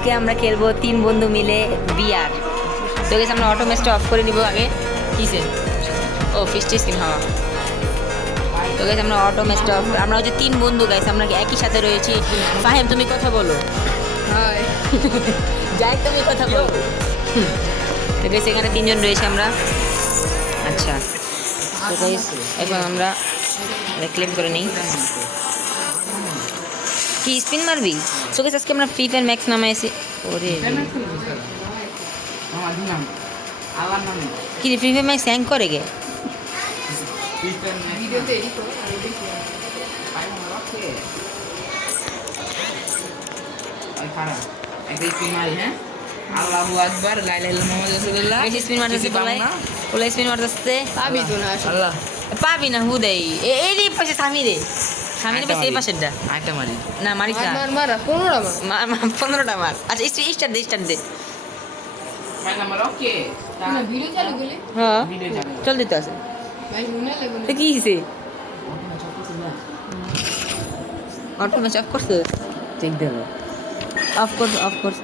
আজকে আমরা খেলবো 3 বন্ধু মিলে বিআর। তো গেছে আমরা অটো ম্যাচটা অফ করে নিব আগে। কিসে ও ফিস্ট স্ক্রিন হওয়া। তো গেছে আমরা অটো ম্যাচটা অফ, আমরা হচ্ছে 3 বন্ধু গাইস, আমরা একই সাথে রয়েছি। ফাহিম তুমি কথা বলো। হাই যাই তুমি কথা বলো। তো গেছে এখানে 3 জন রয়েছে আমরা। আচ্ছা তো গাইস এখন আমরা ক্লেম করে নিই। কি স্পিন মারবি? সো গাইস আজকে আমরা ফ্রি ফায়ার ম্যাক্স নামে এসে ওরে কি ফ্রি ফায়ার ম্যাক্স হ্যাং করে গে। ভিডিওতে এডিট করো আর দেখি আল্লাহু আকবার লা ইলাহা ইল্লাল্লাহ মুহাম্মাদুর রাসূলুল্লাহ। বেশি স্পিন মারতেছে বলাই ওলা স্পিন মারতেছে পাবি তো না আল্লাহ পাবি না হুদেই এই রে পাশে সামিরে সামিরে পাশে এই পাশেরটা আরেকটা মারি না মারিস না মার মার 15টা মার 15টা মার। আচ্ছা স্টার্ট দে স্টার্ট দে। না ভিডিও চালু করলে হ্যাঁ চল দিতে আছে ভাই মনে লাগে তো কি হইছে অটো ম্যাচ অফ করছ চেক দেবো অফ করছ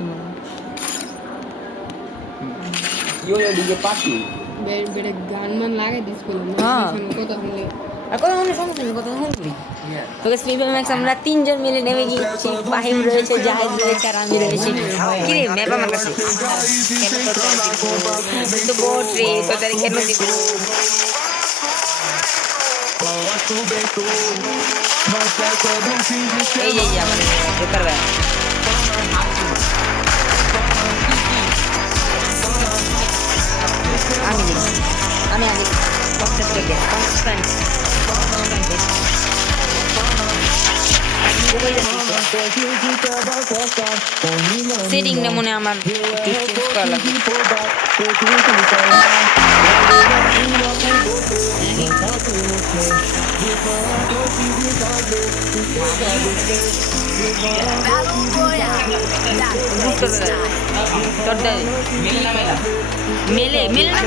ইও দিকে পাখি বেড়ে গান মান লাগে দিস করলাম হ্যাঁ। কথা হলে আর কত মনে সমস্যা নেই, কত মনে করি তোকে ফ্রি ফায়ার ম্যাক্স আমরা 3 জন মিলে নেমে গিয়েছি। ফাহিম রয়েছে, জাহিদ রয়েছে আর আমি রয়েছি। কি রে ম্যাপ আমার কাছে কেন তো বোট রে তো তারে কেন দিব এই আমার জোকার ভাই আমি আগে কনসেপ্ট করে দিই কনস্ট্যান্ট সেটিংটা মনে আমার চেঞ্জ করা লাগবে। মেলে মেলে না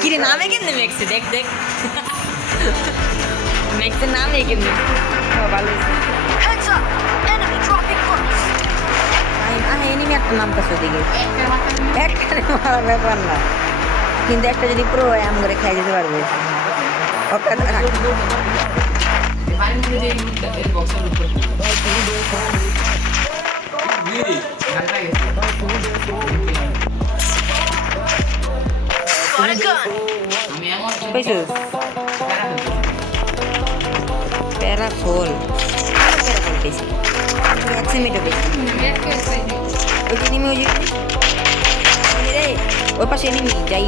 কিরে নামে কেমনে ম্যাক্সে দেখ দেখ ম্যাক্সের নামে কেমনে ভালো এনিমি একটা নাম কাছে দিকে একটা মারা ব্যাপার না, কিন্তু একটা যদি পুরো আম করে খাই যেতে পারবে। প্যারাফল পেয়েছি একশো মিটার পেয়েছি ওই যে নেমে ওই যে রে ওই পাশে নেমে যাই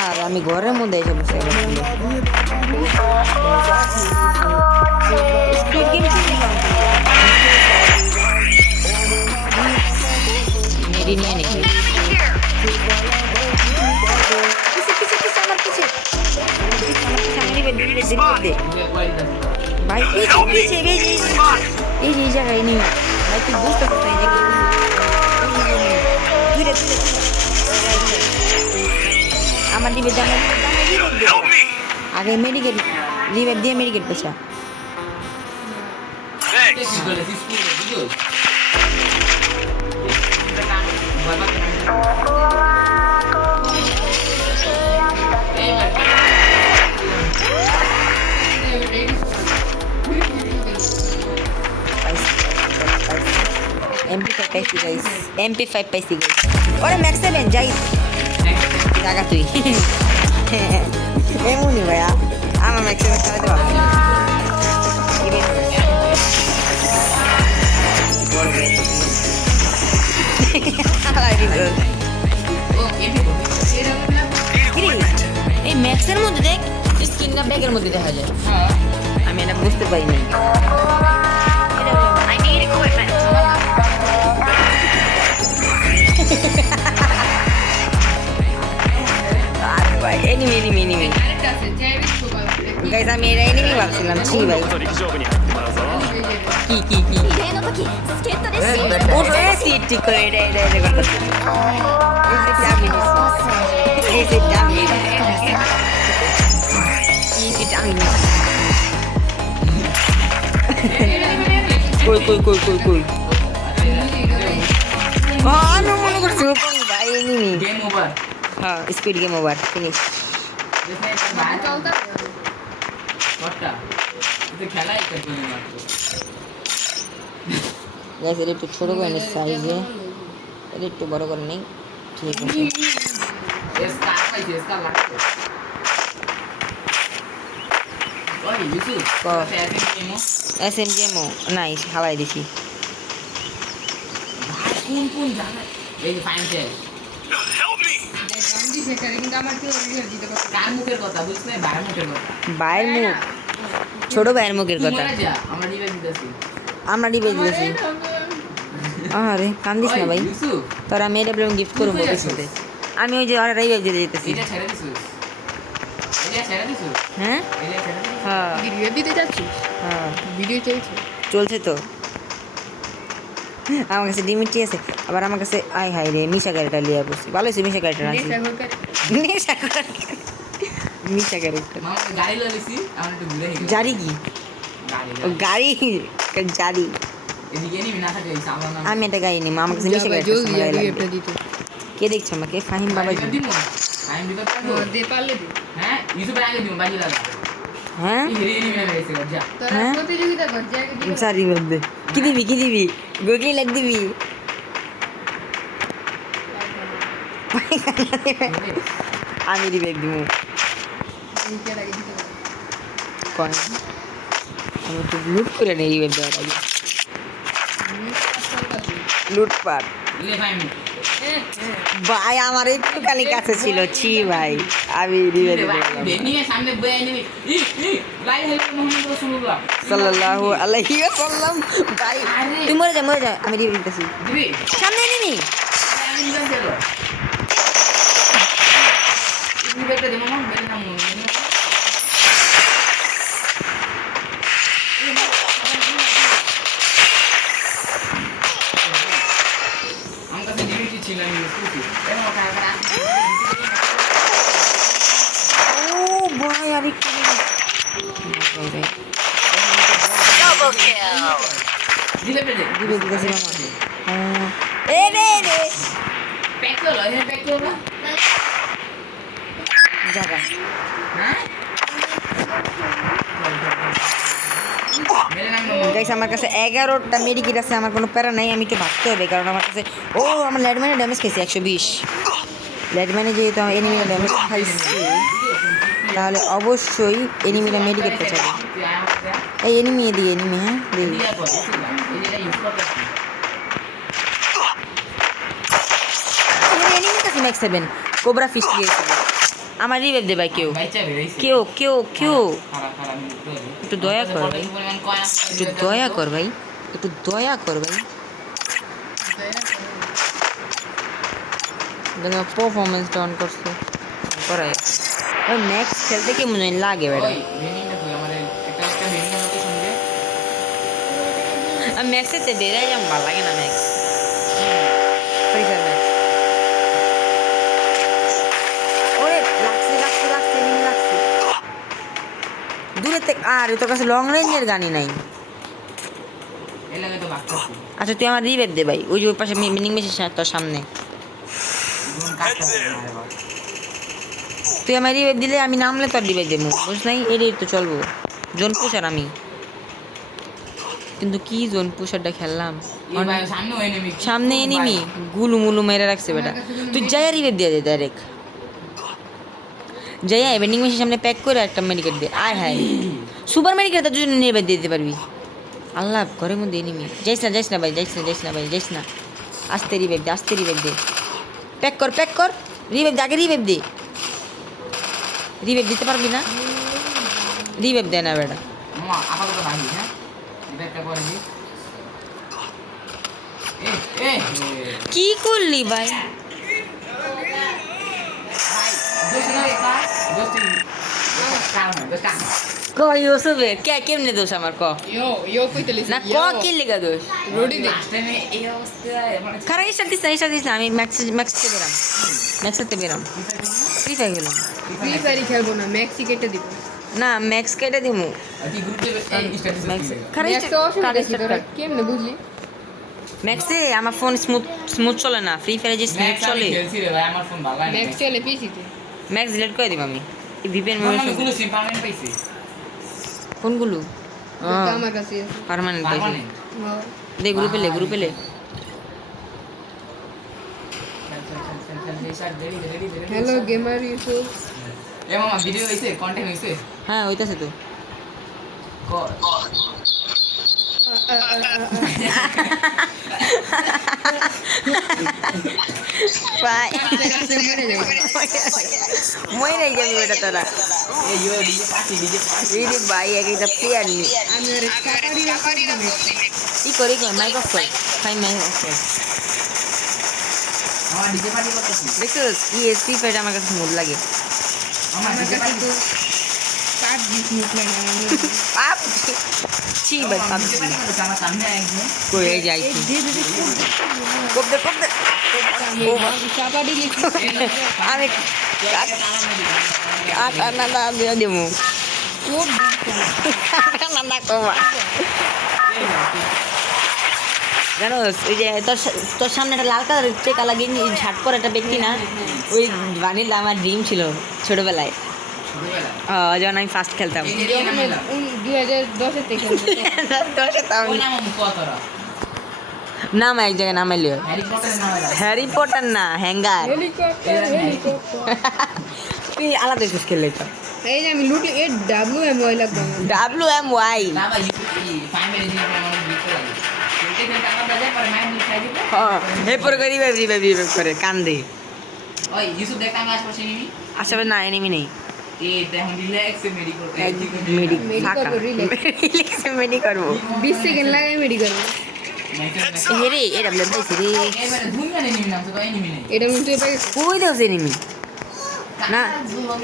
আর আমি ঘরের মধ্যে এসে বসে মেরি নিয়ে নিচ্ছি ভাই পিছে এই যে জায়গায় নেই ভাই তুই বুঝতে পারছিস না দূরে দূরে আমার দিবে আগে মেডিকেল রিভাইভ দিয়ে মেডিকেল পেছা MP5 পাইছি গাইস, MP5 পাইছি গাইস। ওরে ম্যাক্স 7 যাই জায়গা তুই এমনি ভাইয়া আমার ম্যাক্স 7 চালাতে পারবো এই ম্যাক্সের মধ্যে দেখ স্ক্রিনটা ব্যাগের মধ্যে দেখা যায়। আমি এটা বুঝতে পারিনি। এনিমি এনিমি এনিমি গাইস আমি এটা এনিমি ভাবছিলাম ছি ভাই কি কি কি 異例の時助っ人で死んだ ওঠো এ সিট ঠিক করে এটা করতেছি এই সিট আমি এই সিট আমি কই আমি মনে করছি কোন ভাই এনিমি गेम ओवर হ্যাঁ স্পিড গেম ওভার ফিনিশ जिसने एक बार छोटा इसे खेला ही करते नहीं मारते গাইস এটা একটু ছোট করে নিই সাইজে এটা একটু বড় করে নেই ঠিক আছে इसका का इसका लगता ओए यूसुफ को। कैसे ऐसे गेमो এসএম গেমও নাইস হালাই দিছি भाई कौन जाना ये फाइन से কার মুখের কথা বুঝছ না বাইরের মুখের কথা ভাইয়ের মুখ ছোট ভাইয়ের মুখের তুই কথা মরে যা আমরা নিবে দিতেছি আমরা ডিবে দিয়েছি আরে কান্দিস না ভাই ইউসুফ তোরা মেয়েটা বলে গিফট করবো ভবিষ্যতে আমি ওই যে অর্ডার রাইবে দিয়ে যেতেছি এটা ছেড়ে দিছিস এটা ছেড়ে দিছিস হ্যাঁ এটা ছেড়ে দিছিস হ্যাঁ ভিডিও দিতে যাচ্ছিস হ্যাঁ ভিডিও চলছে চলছে তো আমার কাছে ডিমিটি আছে আবার আমার কাছে আয় হাই রে মিশা গাড়িটা লিয়ে বসছি ভালো হয়েছে মিশা গাড়িটা আনছি মিশা গাড়িটা মামা গাড়ি লইছি আমরা একটু ঘুরে গেলাম জারি কি গাড়ি ও গাড়ি জারি এদিকে নিবি না থাকে সামনে না আমি এটা গাড়ি নিব আমার কাছে মিশা গাড়ি জলদি রিভিউটা দিতে কে দেখছে আমাকে ফাহিম বাবা দিব আমি দিতে পারবো দে পারলে দে হ্যাঁ ইউসুফ আগে দিব বাজি লাগা হ্যাঁ এই হিরে নিবি না গেছে যা তোরা হ্যাঁ? প্রতিযোগিতা কর জায়গা দিবি সারি মধ্যে কি দিবি গুগলি লাগ দিবি আমি দিবি একদম নিচে লাগে দিতে পারবি। কোন আমি তো লুট করে নেই ইভেন্ট দেওয়ার আগে লুটপাট লে ভাই আমি ভাই আমার একটুখানি কাছে ছিল ছি ভাই আমি দিবে নিয়ে সামনে বয়ে নিবি লাই হেলো মোহাম্মদ রাসূলুল্লাহ সাল্লাল্লাহু আলাইহি ওয়াসাল্লাম ভাই তুই মরে যা আমি দিবে দিতেছি দিবি সামনে নিনি আমি নিলাম চলো তুমি বেটা দে মামা বেটা নাম আমার কাছে ডিভিডি ছিল আমি ইউজ করছি এখন ওটা ও ভাই আর একটু দিলে পেটে দিবে দিতেছি মামা এ রে প্যাক করো হ্যাঁ প্যাক করো জায়গা হ্যাঁ মেরে নাম গাইস আমার কাছে 11টা মেডিকেট আছে আমার কোনো প্যারা নাই আমি একটু ভাবতে হবে কারণ আমার কাছে ও আমার ল্যাডম্যানে ড্যামেজ খেয়েছি 120 ল্যাডম্যানে যেহেতু আমার এনিমিরা ড্যামেজ খাইছি তাহলে অবশ্যই এনিমিরা মেডিকেট পেছাবে এই এনিমি এদিকে এনিমি হ্যাঁ দেখি এনিমি কাছে ম্যাক্স 7 কোবরা ফিশ দিয়েছিল আমার রিভাইভ দে ভাই কেউ একটু দয়া কর ভাই একটু দয়া কর ভাই পারফরমেন্স ডাউন করছে করাই ওই ম্যাক্স খেলতে কি মনে হয় লাগে বেটা আমি ম্যাক্সের চেয়ে ডেরাই যেমন ভালো লাগে না ম্যাক্স ফ্রি ফায়ার ম্যাক্স ওরে লাগছে এনিমি লাগছে দূরে থেকে আর তোর কাছে লং রেঞ্জের গানই নাই আচ্ছা তুই আমার রিভেভ দে ভাই ওই যে ওই পাশে মিনিং মেশিন তোর সামনে তুই আমার রিভেভ দিলে আমি নামলে তোর রিভেভ দেবো বুঝ নাই এটাই তো চলবো জোন পুষার আমি কিন্তু কি জোন পুষারটা খেললাম সামনে এনিমি গুলু মুলু মেরে রাখছে বেটা তুই যাই রিভেভ দিয়ে দে ডাইরেক্ট যাই ভেন্ডিং মেশিন সামনে প্যাক করে একটা মেডিকেট দে আয় হায় সুপার মেডিকেট তার জন্য রিভেভ দিয়ে দিতে পারবি আল্লাহ ঘরের মধ্যে এনিমি যাইস না ভাই যাইস না আস্তে রিভেভ দে প্যাক কর রিভেভ দে আগে রিভেভ দিতে পারবি না রিভেভ দে না বেটা কি করলি ভাই दोस्त ক ইউসুফে কে কেমনে দোষ আমার ক Yo কইতে লিছি না ক কি লেগা দোষ রোডি দে লাস্ট টাইমে এই অবস্থায় মানে খারাপ ইস্টার দিস না আমি ম্যাক্সতে বেরাম ম্যাক্সতে বেরাম ফ্রি ফায়ার গেলাম ফ্রি ফায়ার খেলবো না ম্যাক্সি কেটে দিব না ম্যাক্স কেটে দিমু কি গ্রুপে স্ট্যাটাস ম্যাক্স দিলে খারাপ একটা অসুবিধা কি তোরা কেমনে বুঝলি ম্যাক্সে আমার ফোন স্মুথ চলে না ফ্রি ফায়ারে যে স্মুথ ম্যাক্স চলে আমি খেলছি রে ভাই আমার ফোন ভালো লাগে ম্যাক্স চলে পিসিতে ম্যাক্স ডিলিট করে দিব আমি এই ভিপিএন আমি গুলো সিম পার্মানেন্ট পাইছি কোনগুলো আমার কাছে আছে পার্মানেন্ট পাইছি পার্মানেন্ট হ্যাঁ। দে গ্রুপে লে হ্যালো গেমার ইউসুফ এ মামা ভিডিও হইছে কন্টেন্ট হইছে হ্যাঁ হইতাছে তো প্রায় মই নাই যাবি বেটা তোরা এই ইউ ডিজে পার্টি এই রে ভাই একটা প্লেয়ার নি আমি ওরে চাকারি রাখি কি করি কি মাইক অফ কর ফাইন মাইক অফ কর আমার ডিজে পার্টি করতেছি দেখছিস ইএসপি ফাইট আমার কাছে স্মুথ লাগে আমার আমার ডিজে কাছে পার্টি তো কাট দিস মুখ লাগে পাপ ছি ভাই পাপ ডিজে পার্টি করতেছে আমার সামনে একজন কই এই যাইছি কোপ দে চাপাটি লিখি আমি না না দিয়ে দিমু কোপ না কমা জানো ওই যে তোর সামনে একটা লাল কালার টেকা লাগিয়ে ঝাট করে একটা ব্যক্তি না ওই বানিলা আমার ড্রিম ছিল ছোটবেলায় যখন আমি ফার্স্ট খেলতাম 2010 থেকে ওই নাম কতরা নাম এক জায়গায় নামাইলিও হ্যারি পটারের নাম আছে হ্যারি পটার না হ্যাঙ্গার হেলিকপ্টার তুই আলাদা কিছু খেললে তো এই যে আমি লুটলি এ WMY লাগবে WMY না ভাই ফাইনালি জিনিস আমার বিট লাগে খেলতে খেলতে টাকা বাজে পরে মাইন্ড নিয়ে খাই দিবে এরপরে করে রিভাইভ করে কান্দে ওই ইউসুফ দেখ আমি আশেপাশে নিবি আসলে না এনিমি নেই এই দেখুন রিল্যাক্সে মেডি করতে মেডি Medi ফাঁকা করবো, relax। রিল্যাক্সে মেডি করবো 20 সেকেন্ড লাগাই মেডি করব হে রে এটা বলে পাইছি রে এবারে ধুইয়া নিবি না তো ভাই নিবি না এটা মনে তুই পাই কই দেওস এনিমি না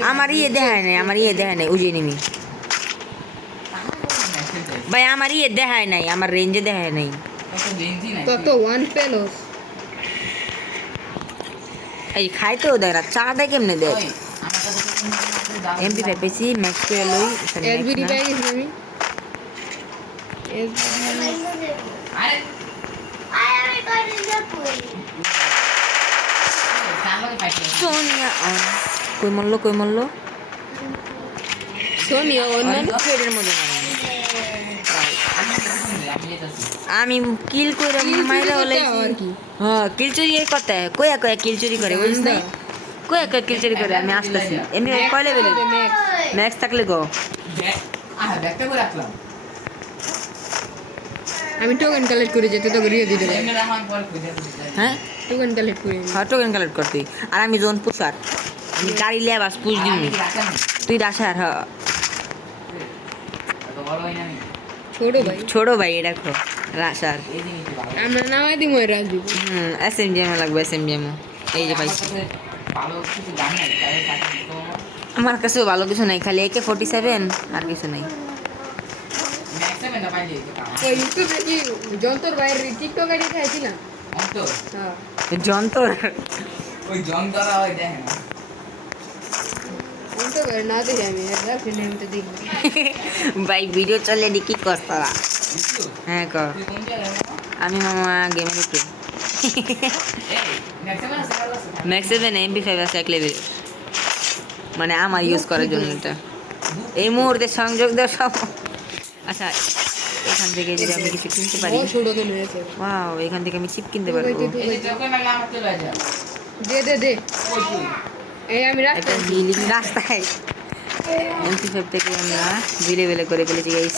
আমার দেখায় নাই ওই যে এনিমি ভাই আমার দেখায় নাই আমার রেঞ্জে দেখায় নাই তত ওয়ান পেলোস এই খাইতেও দেয় না চা দেয় কেমনে দেয় এমপি পেয়েছি ম্যাক্স করে লই এসবিডি পাই গেছি আমি আরে সোনিয়া কই মরলো সোনিয়া অন্যান্য পেটের মধ্যে মারেনি। আমি কিল করে মাইরা হলে আর কি হ্যাঁ কিল চুরি করতে হয় কয়া কিল চুরি করে বুঝিস না কয়া কিল চুরি করে আমি আসতেছি এমনি কয় লেভেলে ম্যাক্স থাকলে গো দেখতে করে রাখলাম আমি টোকেন কালেক্ট করে যেতে তো রিও দিতে এমনি রাখলাম পরে খুঁজে হ্যাঁ টোকেন কালেক্ট করে হ্যাঁ টোকেন কালেক্ট করতে আর আমি জোন পুষার আমি গাড়ি লিয়ে বাস পুষ দিবি তুই রাশার হ্যাঁ বড় হয় না আমি ছোট ভাই ছোট ভাই এটা খো রাশার এই জিনিসটা ভালো আমরা নামাই দিই মই রাজ দিব এসএমজিএম লাগবে এসএমজিএম এই যে পাইছি ভালো কিছু জানি না তাই কাছে তো আমার কাছেও ভালো কিছু নাই খালি AK-47 আর কিছু নাই ম্যাক্সিমাম না পাইলে তো কাম ওই ইউটিউবে কি যন্তর বাইরে টিকটক আইডি খাইছি না অন্তর হ্যাঁ যন্তর ওই জং ধরা হয় দেখে না যন্তর বাইরে না দেখি আমি একবার ফিল্মে তো দেখি ভাই ভিডিও চলে নি কি করতারা বুঝছো হ্যাঁ কর তুই কোন জায়গায় আমি মামা গেমে দেখি এই ম্যাক্সিমাম সারা আছে ম্যাক্স 7 MP5 আছে এক লেভেল মানে আমার ইউজ করার জন্য এটা এই মুহূর্তে সংযোগ দেওয়া সব আচ্ছা এখান থেকে যদি আমি কিছু কিনতে পারি ও ছোট কেন হয়েছে ওয়াও এখান থেকে আমি চিপ কিনতে পারবো এই যে টোকেন লাগলে আমার চলে যা দে ওই তুই এই আমি একটা রাস্তায় হিলিং রাস্তায় MP5 থেকে আমরা লেভেলে করে ফেলেছি গাইস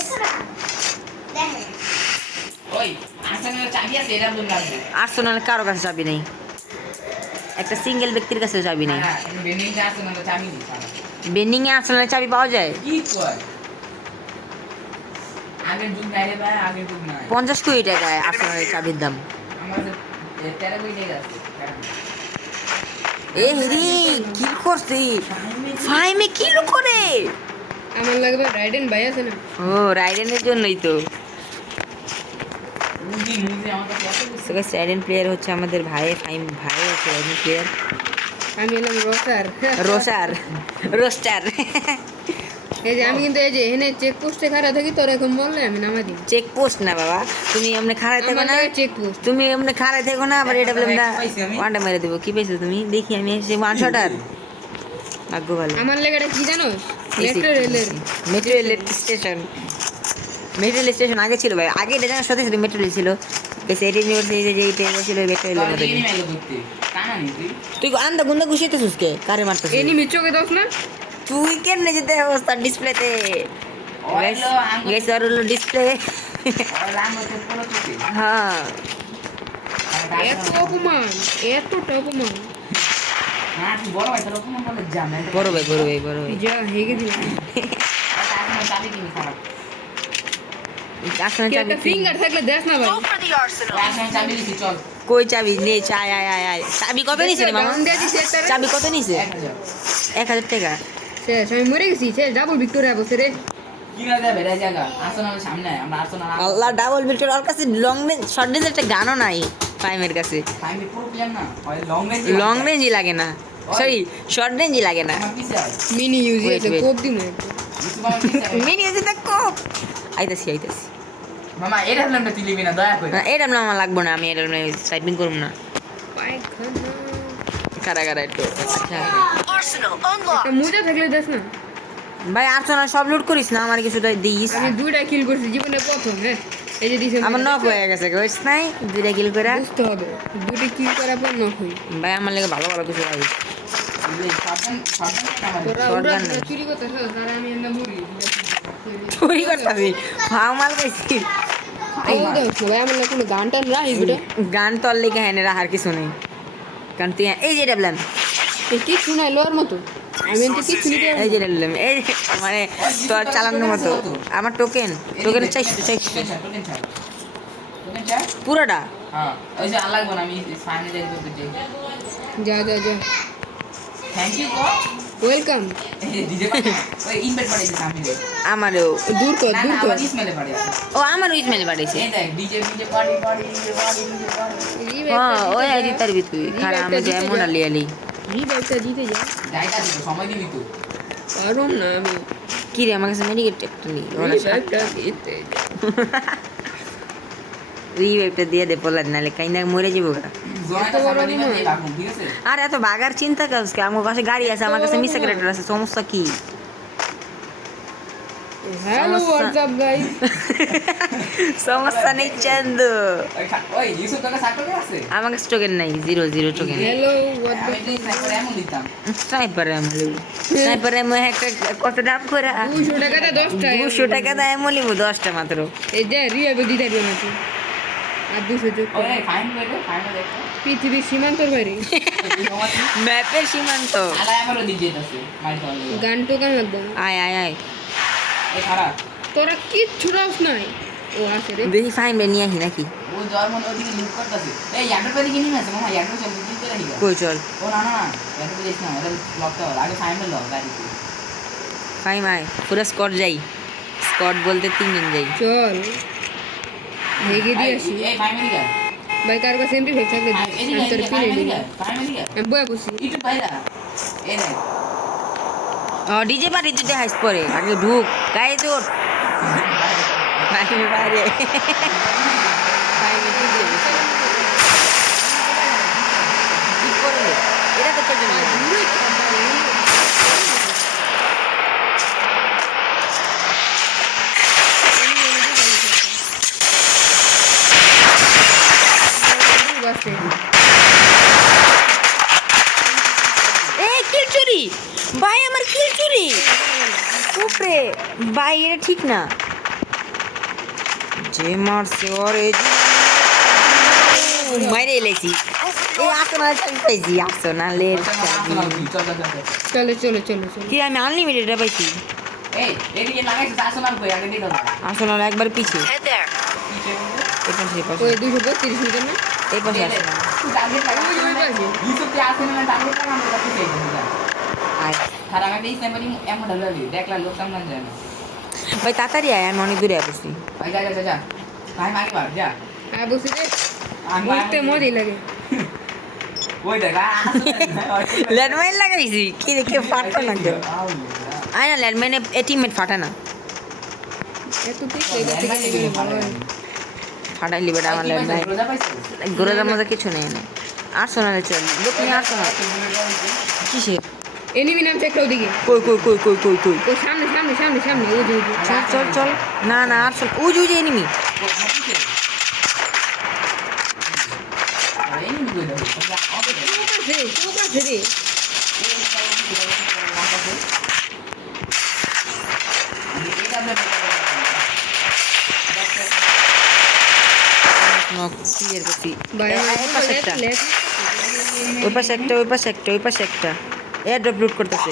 ওই আসামের চাবি আছে এটা বল লাগবে আর্সেনাল কারো কাছে চাবি নেই একটা সিঙ্গেল ব্যক্তির কাছে চাবি নেই হ্যাঁ বেনিং আছে না চাবি নেই সারা বেন্ডিং এ আর্সেনালের চাবি পাওয়া যায় কি কয় আগের যুগ নাই রে ভাই আগের যুগ নাই 50 কোটি টাকায় আর্সেনালের চাবির দাম আমাদের 13 কোটি টাকা আছে এ হেরি কি করছিস ফাইমে কিলো করে আমার লাগবে রাইডেন ভাই আছে না ও রাইডেনের জন্যই তো মুজি আমার কাছে এত কিছু। সো গাইস রাইডেন প্লেয়ার হচ্ছে আমাদের ভাই ভাই হচ্ছে রাইডেন প্লেয়ার আমি এলাম রোসার রোস্টার এই যে আমি কিন্তু এই যে এখানে চেক পোস্টে খাড়া থাকি তোর এখন বললে আমি নামা দিই চেক পোস্ট না বাবা তুমি এমনি খাড়াই থেকো না চেক পোস্ট তুমি এমনি খাড়াই থেকো না আবার এটা বললাম না পাইছি আমি। ওয়ানটা মেরে দেবো কি পাইছো তুমি দেখি আমি এসে ওয়ান শটার ভাগ্য ভালো আমার লেগাটা কি জানো মেট্রো রেলের মেট্রো রেল স্টেশন আগে ছিল ভাই আগে এটা জানার সাথে সাথে মেট্রো রেল ছিল বেশি এটি ইউনিভার্সিটি যে ট্রেন ছিল মেট্রো রেলের তাহলে মতো এনিমি আইলো করতে কানা নি তুই তুই আন্দা গুন্দা ঘুষিতেছিস কে কারে মারতেছিস এনিমি চোখে দোস না তুই কেমনে যেতে অবস্থা ডিসপ্লেতে ওইলো আঙ্গুল গেছ আর হলো ডিসপ্লে লাম হতে পুরো চুকে হ্যাঁ এত অপমান না তুই বড় ভাই তোর কোন বলে জানা বড় ভাই যা হেগে দিলাম তার চাবি কিনে খারাপ আসলে কি চাবি একটা ফিঙ্গার থাকলে দেখ না ভাই তার চাবি দিছি চল কই চাবি নে আয় চাবি কত নিছে রে মামা ডাউন দিয়ে দিছি একটা চাবি কত নিছে 1000 1000 টাকা শেষ আমি মরে গেছি শেষ ডাবল ভিক্টোরিয়া বসে রে কিনা যাবে রে জায়গা আর্সেনালের সামনে আমরা আর্সেনাল আল্লাহ ডাবল বিল্টার ওর কাছে লং রেঞ্জ শর্ট রেঞ্জ একটা গানও নাই ফাইমের কাছে ফাইনালি পুরো প্লেয়ার না ওই লং রেঞ্জ লং রেঞ্জই লাগে না সরি শর্ট রেঞ্জই লাগে না আমার পিছে আয় মিনি ইউজি Wait, আছে wait. কোপ দিমু ইউসুফ আমার পিছে আয় মিনি আছে তো কোপ আইতাছি মামা এটা হলাম না তুই লিবি না দয়া করে এটা না আমার লাগবে না আমি এটা টাইপিং করব না পায়খানা কারা একটু আচ্ছা একটা মোজা থাকলে দেখ না ভাই আর্সেনাল সব লুট করিস না আমার কিছু দিস আমি দুইটা কিল করছি জীবনে প্রথম হ্যাঁ এই যে দিছে আমার নক হয়ে গেছে কইস নাই দুইটা কিল করে বুঝতে হবে দুইটা কিল করার পর নক হই ভাই আমার লাগে ভালো ভালো কিছু লাগে শটগান তোরা Shotgun ওরা নাই। চুরি করতে তারা আমি এমন মুড়ি চুরি করতাছি হামাল কইছি এই দেখো ভাই আমার কোনো গান টান রাখিস বেটা গান তোর লেগে হ্যাঁ রাহার কিছু নেই কারণ তুই এই যে ডাবলাম এই কি শুনাই লোর মতো আমি তো কিছু নিতে এই যে ডাবলাম এই যে মানে তোর চালানোর মতো আমার টোকেন চাইছো পুরোটা হ্যাঁ ওই যে আল্লাহ বল আমি ফাইনালে যাই করতে চাই যা থ্যাংক ইউ কো ওয়েলকাম ডিজে ওই ইনভাইট পাঠিয়ে দিছি আমি আমারও দূর কর না দূর না কর আমার ইসমাইলে পাঠিয়েছে ও আমারও ইসমাইল পাঠিয়েছে এই দেখ ডিজে পার্টি হ্যাঁ ওই আইডি তার তুই খারাপ আমি যে এমন আলিয়ালি রিভাইভটা জিতে যা যাইতা দিবি সময় দিবি তো পারুম না আমি কি রে আমার কাছে মেডিকেট একটা নেই রিভাইভটা জিতে রিভাইভটা দিয়ে দে পলার নালে কাইনা মরে যাবো গা জোনাটা সামনে দিবি এই বাবু ঠিক আছে আর এত বাগার চিন্তা কাজ কি আমার কাছে গাড়ি আছে আমার কাছে মিসা ক্রেটার আছে সমস্যা কি হ্যালো হোয়াটসঅ্যাপ গাইস সমস্যা নেই চান্দু ওই ইউসুফ তোকে সার্কেলে আছে আমার কাছে টোকেন নাই 0 টোকেন হ্যালো হোয়াট আমি তো স্নাইপার এমন দিতাম স্নাইপার এমন একটা কত দাম করে 200 টাকাতে 10টা 200 টাকা দাম এমন লিবো 10টা মাত্র এই যে রিভাইভ দিতে দিও না তুই আর 200 যোগ ওই ফাইন দেখো পৃথিবীর সীমান্তর বাইরে ম্যাপের সীমান্ত আলা আমারও দিতে আছে মাইট হল গান তো গান লাগবে না আয় এই খারাপ তোরা কিচ্ছু রাস নাই ও আছে রে দেখি ফাইন বে নিয়ে আসি নাকি ও জর্মান ওদিকে লুক করতেছে এই ইয়াডর পেলে কিনি আছে মামা ইয়াডর চল দিতে রাখি কই চল ও না ইয়াডর পেলে না এটা লকটা হল আগে ফাইনাল লক গাড়িতে ফাইম আয় পুরো স্কট যাই স্কট বলতে 3 জন যাই চল হেগে দিয়ে আসি এই ফাইনাল গা ভাই কার কাছে এমপি ফেক থাকলে এই আমি তোর পিনে দিই ফাইনাল গা আমি বয়া বসি ইটু পাইলা এই দেখ ও ডিজে পার্টি তুই দেখাইস পরে আগে ঢুক গায়ে তোর বাইরে এটা তো চলবে না বাসে এই কিল চুরি ভাই আমার কিল চুরি উপরে ভাই এটা ঠিক না যে মারছে ওরে মাইরে এলেছি এই আসনাল চাবি পাইছি আসনালের চাবি চলে চলে চলে চলে কি আমি আনলিমিটেড পাইছি এই এদিকে লাগাইছে আর্সেনাল কই আগে দিতে দাও আসনাল একবার পিছে এই পাশে এই পাশে ওই 232 মিটার না এই পাশে আসনাল টার্গেট লাগা ইউসুফ কে আর্সেনাল টার্গেট লাগা আমরা কাছে চাই আয় আর আমি একটা স্নাইপার এমন ঢালি দেখলা লোক সামনে যায় না ভাই তাড়াতাড়ি আয়, আমি অনেক দূরে আসছি। ভাই যা যা যা যা ভাই মারি বার যা আর বসে রে আমি বলতে মজাই লাগে। ওই দেখ ল্যান্ডমাইন লাগাইছি কি দেখে ফাটা না কেউ। আয় না ল্যান্ডমাইনে টিমমেট ফাটা না, এত পিছলে গেছে গেলে ভালো হয়। ফাটাইলি বেটা আমার ল্যান্ডমাইন। রোজা পাইছো ঘুরে যাওয়ার মধ্যে কিছু নেই না। আর্সেনালে চল, লোক নিয়ে আর্সেনাল কিসের? এনিমি নাম চেক ওদিকে। কই কই কই কই কই কই ও সামনে সামনে সামনে সামনে ওই যে চল চল চল। না না আর্সেনাল ওই যে এনিমি। রে চুপ আছে রে। ক্লিয়ার করছি। ভাই ওই পাশে একটা, লেট ওই পাশে একটা, ওই পাশে একটা, ওই পাশে একটা এয়ার ড্রপ লুট করতেছে।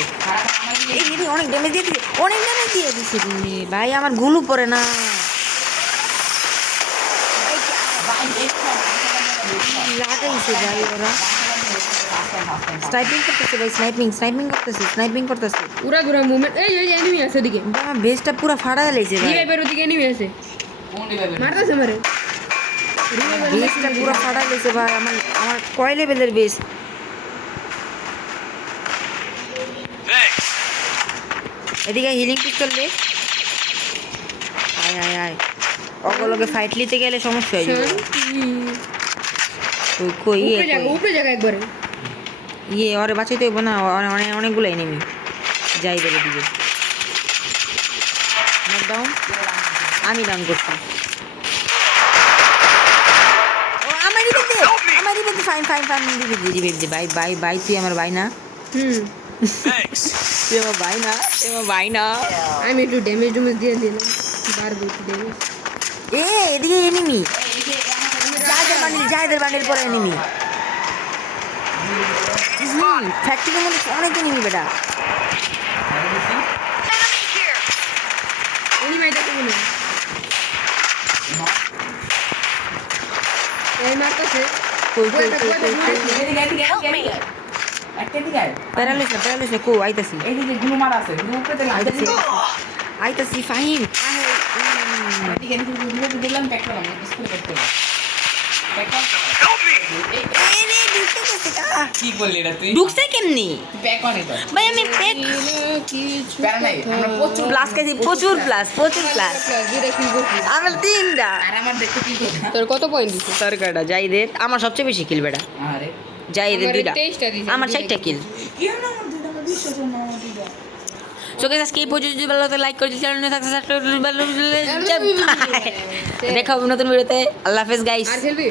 এই দিদি অনেক ড্যামেজ দিয়ে দিছে, অনেক ড্যামেজ দিয়ে দিছে রে ভাই, আমার গুলু পড়ে না। লাগাইছে ভাই ওরা, স্নাইপিং করতেছে ভাই, স্নাইপিং করতেছে, স্নাইপিং করতেছে। উড়া দুরা মুভমেন্ট। এই এই এনিমি আছে ওদিকে। আমার বেসটা পুরো ফাটা গেছে ভাই, রিভাইভের ওদিকে এনিমি আছে। কোন লেভেল মারতাছে মারে। বেসটা পুরো ফাটা গেছে ভাই, আমার আমার কয় লেভেলের বেস। এদিকে হিলিং পিস্তল দে। আয় আয় আয়, অগলকে ফাইট নিতে গেলে সমস্যা হয়ে যাবে। ওই কই উপরে জায়গা একবারে। ইয়ে ওরে বাঁচাইতে হইব না, অনেকগুলো এনিমি যাই দেবে দিকে। ডাউন, আমি ডাউন করছি। ও আমার rebate fine fine fine rebate দে ভাই ভাই ভাই, তুই আমার ভাই না, তুই আমার ভাই না, তুই আমার ভাই না। আমি একটু ড্যামেজ দিয়ে দিলাম। বারবার একটু ড্যামেজ। এদিকে এনিমি, যাদের বান্ডিল পরে এনিমি। ফ্যাক্টরির মধ্যে অনেক এনিমি বেটা। এনিমি দেখো মনে হয়। এই মারতাছে। কই কই কই কই কই এদিকে এদিকে এদিকে একটা দিকে প্যারালিস না কো আইতাছি এইদিকে গুলো মারা আছে গুলো উপরে দিলাম আইতাছি আইতাছি ফাহিম। এদিকে গুলো দিলাম প্যাক করলাম স্কুলে প্যাক করলাম প্যাক কর কি বললি এটা তুই ঢুকছে কেমনি প্যাক অন এটা ভাই? আমি পেক প্যারা নাই আমরা প্রচুর প্লাস খাইছি, প্রচুর প্লাস আমার তিনটা। আর আমার দেখতে কি করে তোর কত পয়েন্ট দিছে? তরকারিটা যাই দে, আমার সবচেয়ে বেশি কিল বেটা, আরে যাই দে আমার দুইটা, 23টা দিছে। আমার 4টা কিল। কি হলো আমার দুটো আমার বিশ্বাস হলো না আমার দুটো সো গাইস আজকে এই পর্যন্ত, যদি ভালো লাগে লাইক করে দিও, চ্যানেলে থাকতে দেখা হবে নতুন ভিডিওতে। আল্লাহ হাফেজ গাইস। আর খেলবি?